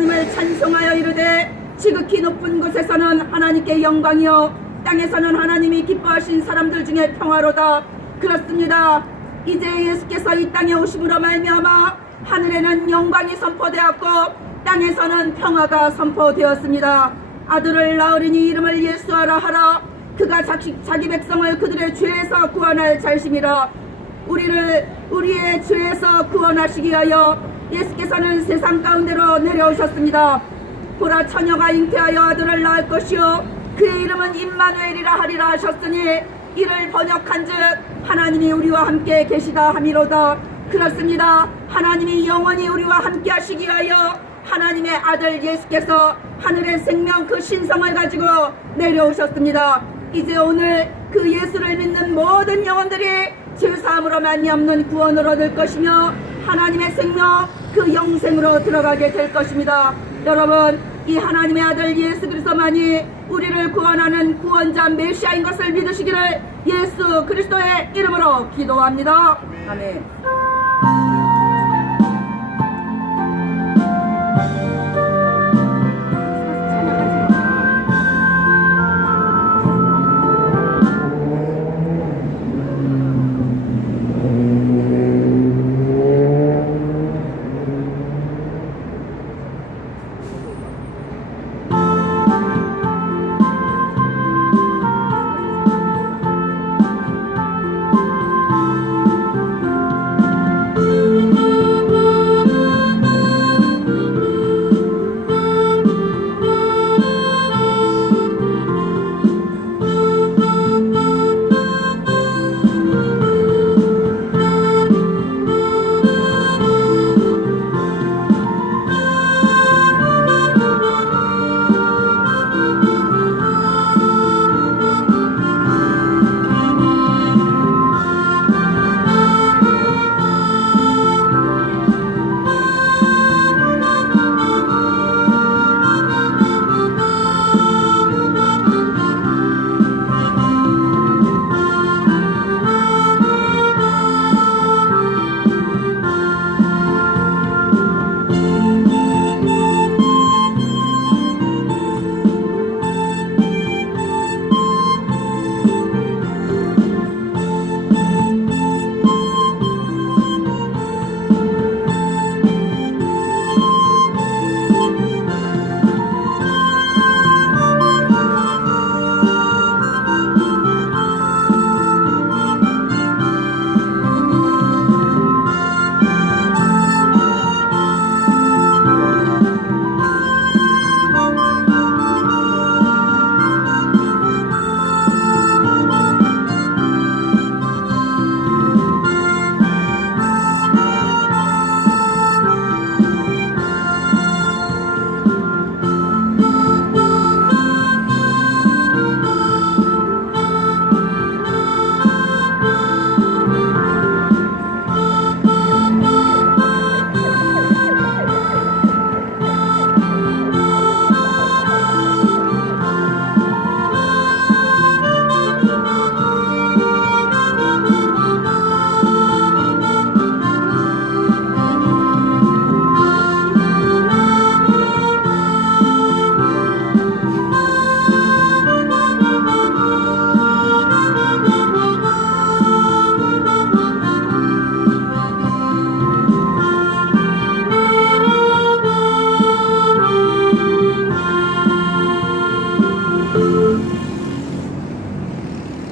하나님을 찬송하여 이르되 지극히 높은 곳에서는 하나님께 영광이요 땅에서는 하나님이 기뻐하신 사람들 중에 평화로다. 그렇습니다. 이제 예수께서 이 땅에 오심으로 말미암아 하늘에는 영광이 선포되었고 땅에서는 평화가 선포되었습니다. 아들을 낳으리니 이름을 예수하라 하라. 그가 자기 백성을 그들의 죄에서 구원할 자심이라. 우리를 우리의 죄에서 구원하시기 위하여 예수께서는 세상 가운데로 내려오셨습니다. 보라, 처녀가 잉태하여 아들을 낳을 것이요 그의 이름은 임마누엘이라 하리라 하셨으니 이를 번역한즉 하나님이 우리와 함께 계시다 함이로다. 그렇습니다. 하나님이 영원히 우리와 함께 하시기 위하여 하나님의 아들 예수께서 하늘의 생명 그 신성을 가지고 내려오셨습니다. 이제 오늘 그 예수를 믿는 모든 영혼들이 죄사함으로 말미암는 구원을 얻을 것이며 하나님의 생명 그 영생으로 들어가게 될 것입니다. 여러분, 이 하나님의 아들 예수 그리스도만이 우리를 구원하는 구원자 메시아인 것을 믿으시기를 예수 그리스도의 이름으로 기도합니다. 아멘.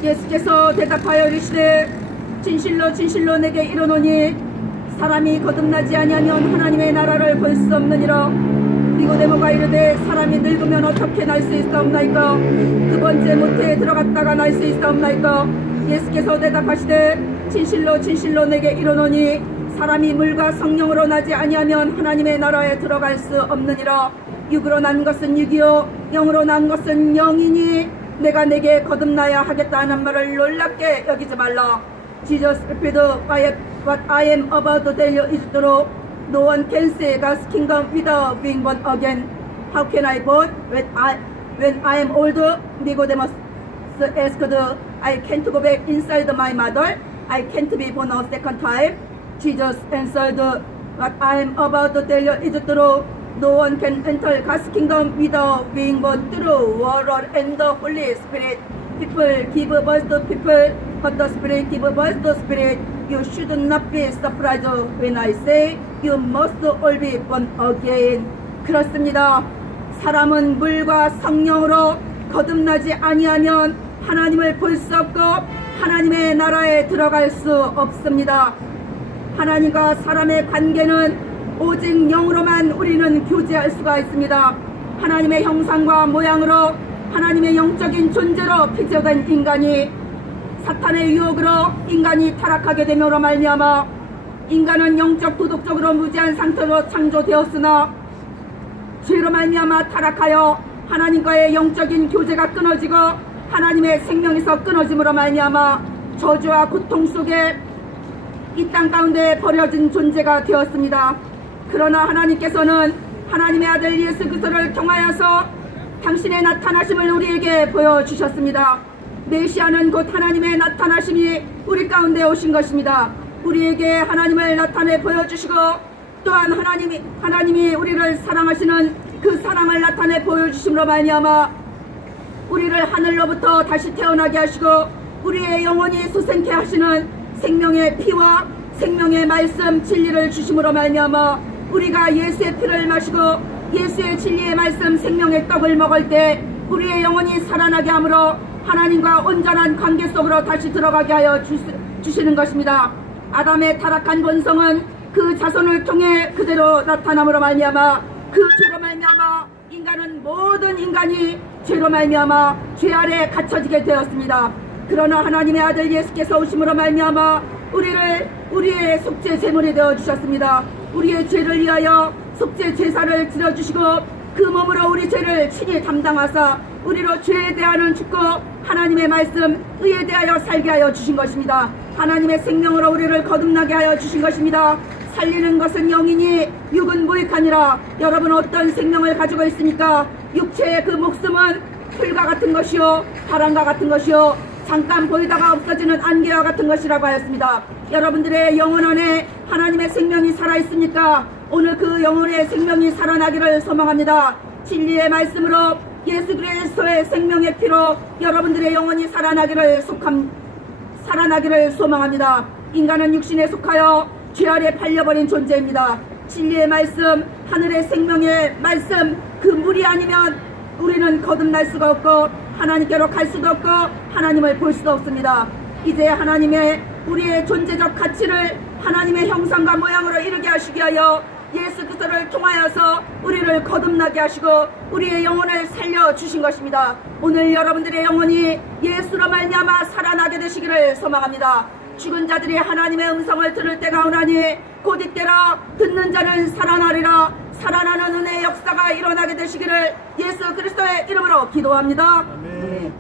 예수께서 대답하여 이르시되 진실로 진실로 내게 이르노니 사람이 거듭나지 아니하면 하나님의 나라를 볼 수 없느니라. 니고데모가 이르되 사람이 늙으면 어떻게 날 수 있사옵나이까? 두 번째 모태에 들어갔다가 날 수 있사옵나이까? 예수께서 대답하시되 진실로 진실로 내게 이르노니 사람이 물과 성령으로 나지 아니하면 하나님의 나라에 들어갈 수 없느니라. 육으로 난 것은 육이요 영으로 난 것은 영이니 내가 내게 거듭나야 하겠다 하는 말을 놀랍게 여기지 말라. Jesus repeated what I am about to tell you is true. No one can see God's kingdom without being born again. How can I born when I am older? Nicodemus asked, I can't go back inside my mother. I can't be born a second time. Jesus answered, what I am about to tell you is true. No one can enter God's kingdom without being born through water and the Holy Spirit. People give birth to people, but the Spirit give birth to Spirit. You should not be surprised when I say you must all be born again. 그렇습니다. 사람은 물과 성령으로 거듭나지 아니하면 하나님을 볼 수 없고 하나님의 나라에 들어갈 수 없습니다. 하나님과 사람의 관계는 오직 영으로만 우리는 교제할 수가 있습니다. 하나님의 형상과 모양으로 하나님의 영적인 존재로 빚어진 인간이 사탄의 유혹으로 인간이 타락하게 됨으로 말미암아 인간은 영적 도덕적으로 무지한 상태로 창조되었으나 죄로 말미암아 타락하여 하나님과의 영적인 교제가 끊어지고 하나님의 생명에서 끊어짐으로 말미암아 저주와 고통 속에 이 땅 가운데 버려진 존재가 되었습니다. 그러나 하나님께서는 하나님의 아들 예수 그리스도를 통하여서 당신의 나타나심을 우리에게 보여주셨습니다. 메시아는 곧 하나님의 나타나심이 우리 가운데 오신 것입니다. 우리에게 하나님을 나타내 보여주시고 또한 하나님이 우리를 사랑하시는 그 사랑을 나타내 보여주심으로 말미암아 우리를 하늘로부터 다시 태어나게 하시고 우리의 영혼이 소생케 하시는 생명의 피와 생명의 말씀 진리를 주심으로 말미암아 우리가 예수의 피를 마시고 예수의 진리의 말씀 생명의 떡을 먹을 때 우리의 영혼이 살아나게 하므로 하나님과 온전한 관계 속으로 다시 들어가게 하여 주시는 것입니다. 아담의 타락한 본성은 그 자손을 통해 그대로 나타남으로 말미암아 그 죄로 말미암아 인간은 모든 인간이 죄로 말미암아 죄 아래 갇혀지게 되었습니다. 그러나 하나님의 아들 예수께서 오심으로 말미암아 우리의 속죄 제물이 되어 주셨습니다. 우리의 죄를 위하여 속죄 제사를 드려주시고 그 몸으로 우리 죄를 친히 담당하사 우리로 죄에 대하여는 죽고 하나님의 말씀 의에 대하여 살게 하여 주신 것입니다. 하나님의 생명으로 우리를 거듭나게 하여 주신 것입니다. 살리는 것은 영이니 육은 무익하니라. 여러분 어떤 생명을 가지고 있으니까 육체의 그 목숨은 풀과 같은 것이요 바람과 같은 것이요 잠깐 보이다가 없어지는 안개와 같은 것이라고 하였습니다. 여러분들의 영혼 안에 하나님의 생명이 살아있으니까 오늘 그 영혼의 생명이 살아나기를 소망합니다. 진리의 말씀으로 예수 그리스도의 생명의 피로 여러분들의 영혼이 살아나기를 소망합니다. 인간은 육신에 속하여 죄 아래 팔려버린 존재입니다. 진리의 말씀, 하늘의 생명의 말씀, 그 물이 아니면 우리는 거듭날 수가 없고 하나님께로 갈 수도 없고 하나님을 볼 수도 없습니다. 이제 하나님의 우리의 존재적 가치를 하나님의 형상과 모양으로 이루게 하시기 위하여 예수 그리스도를 통하여서 우리를 거듭나게 하시고 우리의 영혼을 살려주신 것입니다. 오늘 여러분들의 영혼이 예수로 말미암아 살아나게 되시기를 소망합니다. 죽은 자들이 하나님의 음성을 들을 때가 오나니 곧 이때라 듣는 자는 살아나리라. 살아나는 은혜의 역사가 일어나게 되시기를 예수 그리스도의 이름으로 기도합니다. 아멘.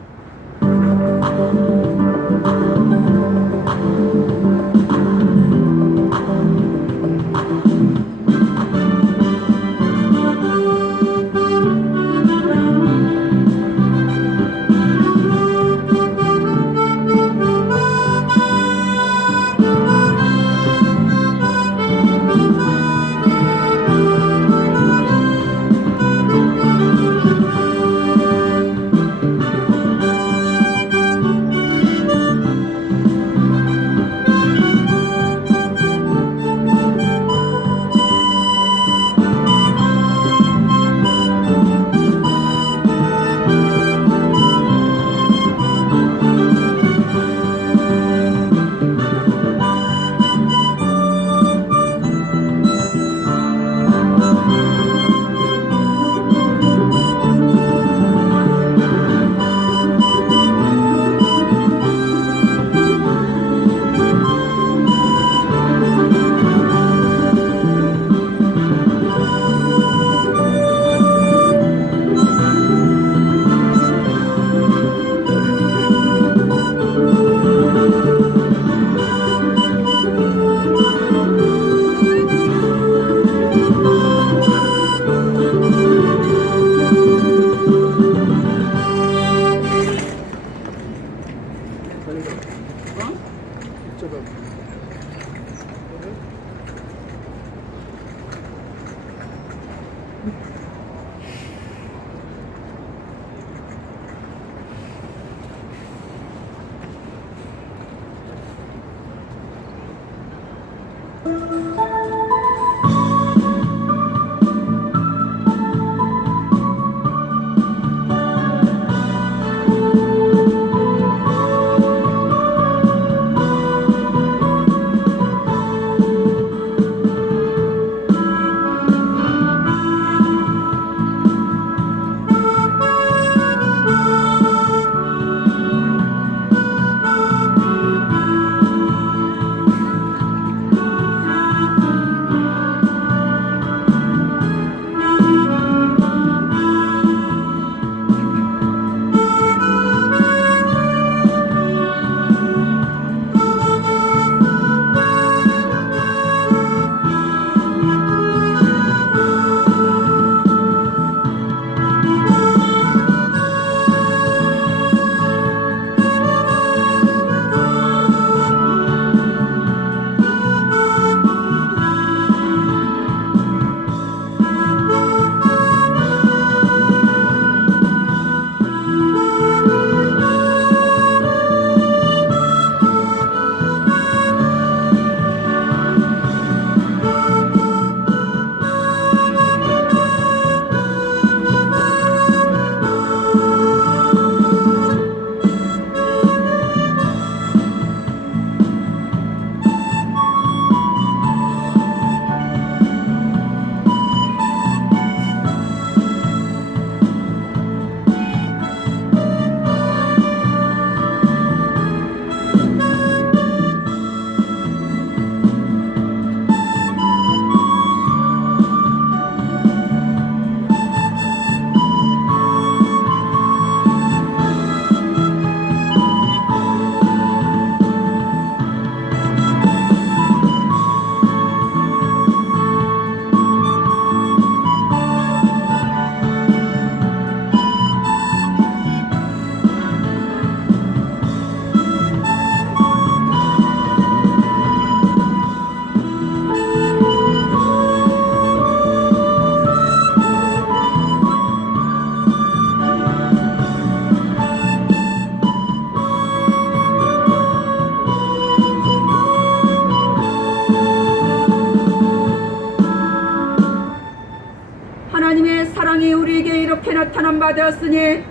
사랑이 우리에게 이렇게 나타난 바 되었으니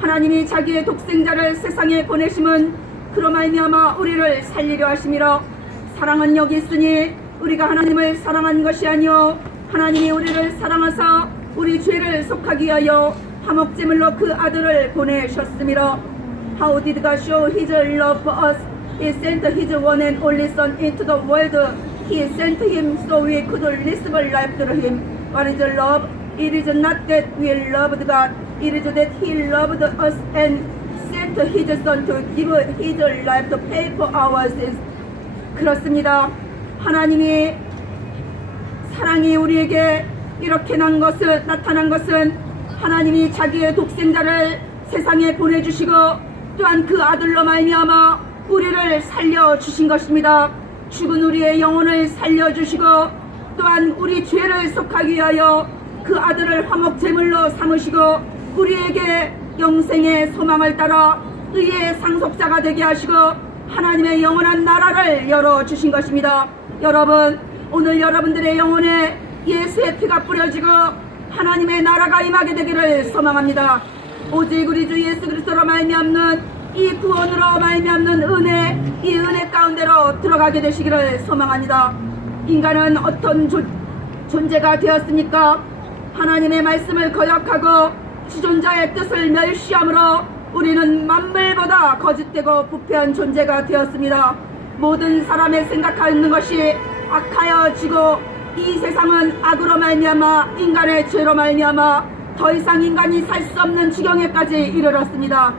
하나님이 자기의 독생자를 세상에 보내심은 그로 말미암아 우리를 살리려 하심이라. 사랑은 여기 있으니 우리가 하나님을 사랑한 것이 아니요 하나님이 우리를 사랑하사 우리 죄를 속하기 위하여 화목제물로 그 아들을 보내셨음이라. How did God show His love for us? He sent His one and only Son into the world. He sent Him so we could receive life through Him. What is love? It is not that we loved God. It is that He loved us and sent His Son to give His life to pay for our sins. 그렇습니다. 하나님이 사랑이 우리에게 이렇게 나타난 것은 하나님이 자기의 독생자를 세상에 보내주시고 또한 그 아들로 말미암아 우리를 살려주신 것입니다. 죽은 우리의 영혼을 살려주시고 또한 우리 죄를 속하기 위하여 그 아들을 화목제물로 삼으시고 우리에게 영생의 소망을 따라 의의 상속자가 되게 하시고 하나님의 영원한 나라를 열어주신 것입니다. 여러분, 오늘 여러분들의 영혼에 예수의 피가 뿌려지고 하나님의 나라가 임하게 되기를 소망합니다. 오직 우리 주 예수 그리스도로 말미암는 이 구원으로 말미암는 은혜, 이 은혜 가운데로 들어가게 되시기를 소망합니다. 인간은 어떤 존재가 되었습니까? 하나님의 말씀을 거역하고 주존자의 뜻을 멸시함으로 우리는 만물보다 거짓되고 부패한 존재가 되었습니다. 모든 사람의 생각하는 것이 악하여지고 이 세상은 악으로 말미암아 인간의 죄로 말미암아 더 이상 인간이 살 수 없는 지경에까지 이르렀습니다.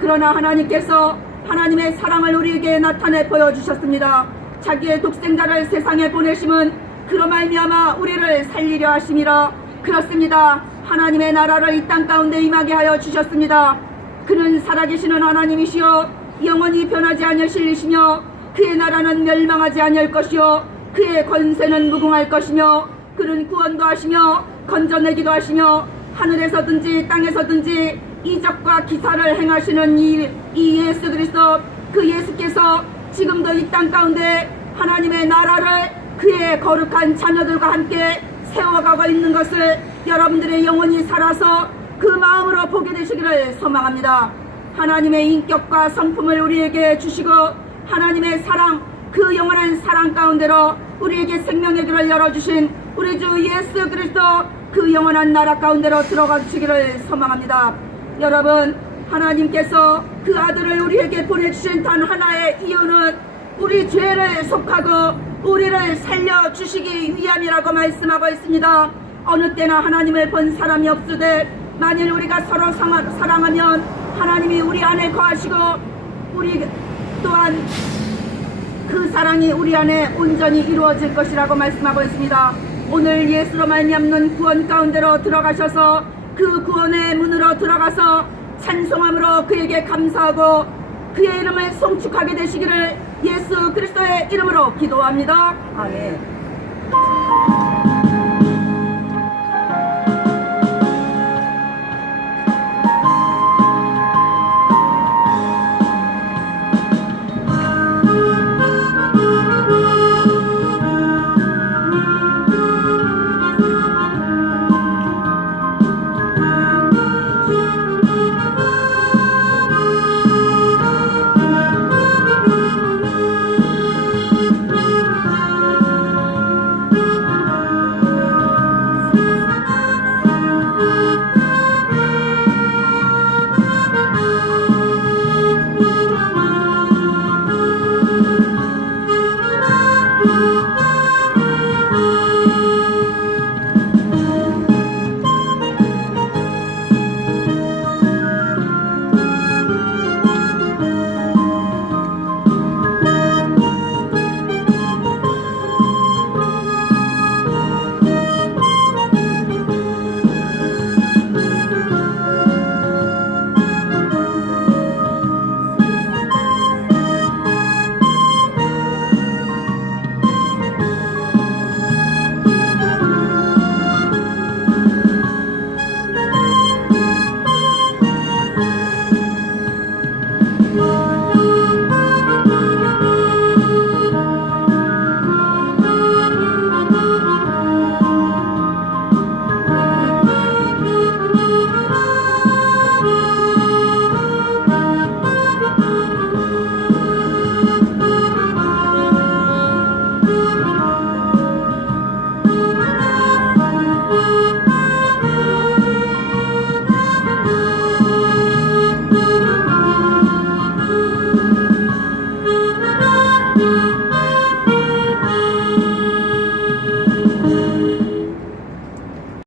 그러나 하나님께서 하나님의 사랑을 우리에게 나타내 보여주셨습니다. 자기의 독생자를 세상에 보내심은 그로 말미암아 우리를 살리려 하심이라. 그렇습니다. 하나님의 나라를 이 땅 가운데 임하게 하여 주셨습니다. 그는 살아계시는 하나님이시요 영원히 변하지 아니하시리시며 그의 나라는 멸망하지 아니할 것이요 그의 권세는 무궁할 것이며 그는 구원도 하시며 건져내기도 하시며 하늘에서든지 땅에서든지 이적과 기사를 행하시는 이 예수 그리스도, 그 예수께서 지금도 이 땅 가운데 하나님의 나라를 그의 거룩한 자녀들과 함께 세워가고 있는 것을 여러분들의 영혼이 살아서 그 마음으로 보게 되시기를 소망합니다. 하나님의 인격과 성품을 우리에게 주시고 하나님의 사랑, 그 영원한 사랑 가운데로 우리에게 생명의 길을 열어주신 우리 주 예수 그리스도, 그 영원한 나라 가운데로 들어가 주시기를 소망합니다. 여러분, 하나님께서 그 아들을 우리에게 보내주신 단 하나의 이유는 우리 죄를 속하고 우리를 살려주시기 위함이라고 말씀하고 있습니다. 어느 때나 하나님을 본 사람이 없으되 만일 우리가 서로 사랑하면 하나님이 우리 안에 거하시고 우리 또한 그 사랑이 우리 안에 온전히 이루어질 것이라고 말씀하고 있습니다. 오늘 예수로 말미암는 구원 가운데로 들어가셔서 그 구원의 문으로 들어가서 찬송함으로 그에게 감사하고 그의 이름을 송축하게 되시기를 예수 그리스도의 이름으로 기도합니다. 아멘.